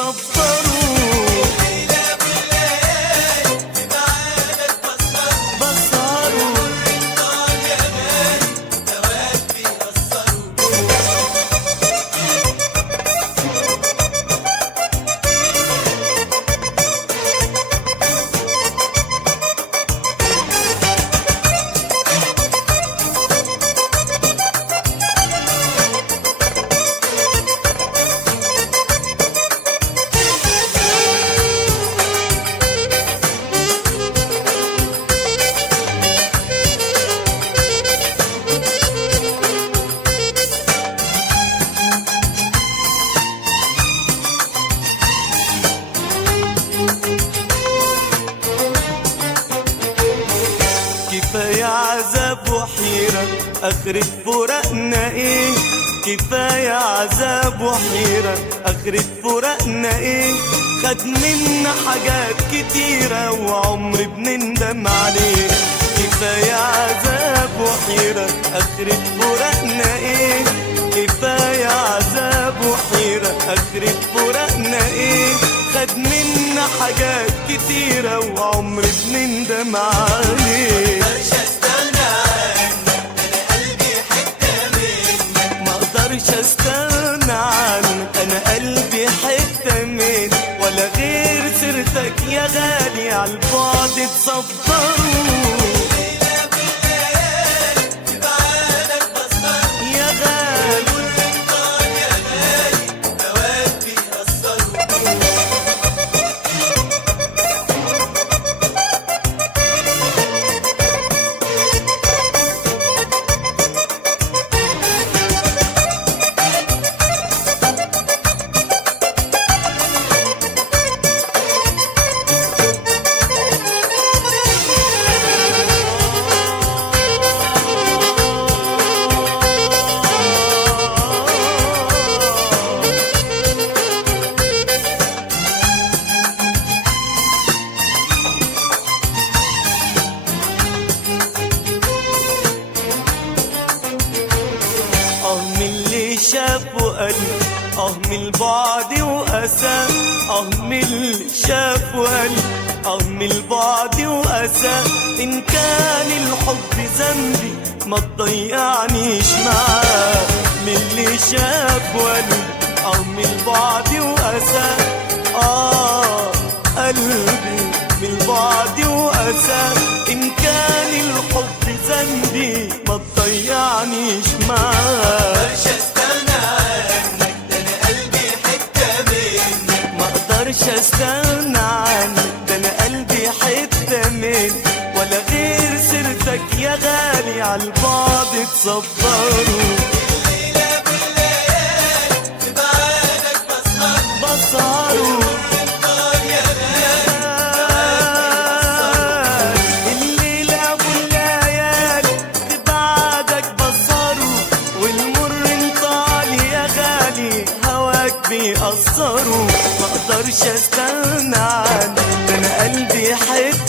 تصبروا. الليلة والليالي في بعادك بسهروا طال يا غالي هواك بيأثروا. كفاية عذاب وحيرة آخرة فراقنا ايه؟ كفاية عذاب وحيرة آخرة فراقنا ايه؟ خد منا حاجات كتيرة وعمر بنندم عليه. كفاية عذاب وحيرة آخرة فراقنا ايه؟ كفاية عذاب وحيرة آخرة فراقنا ايه؟ خد منا حاجات كتيرة وعمر بنندم عليه. مقدرش استغنى عنك انا قلبي حتة منك. مقدرش استغنى عنك انا قلبي حتة منك، ولا غير سيرتك يا غالي عالبعد تصبروا. الليلة والليالي في بعادك بسهر يا غالي طال يا غالي هواك بيأثروا. من اللي شاف وقال من البعد وقسى. من اللي شاف وقال من البعد وقسى. إن كان الحب ذنبي ما تضيعنيش معاه. من اللي شاف وقال من البعد وقسى. قلبي من البعد وقسى. إن كان الحب ذنبي ما تضيعنيش معاه. مقدرش استغنى عنك ده انا قلبي حتة منك. مقدرش استغنى عنك ده انا قلبي حتة منك، ولا غير سيرتك يا غالي عالبعد تصبروا. الليلة والليالي في بعادك بسهروا طال يا الليلة والليالي في بعدك بسهروا، والمر انطال يا غالي هواك بيأثروا. مقدرش استغنى عنك ده انا قلبي حتة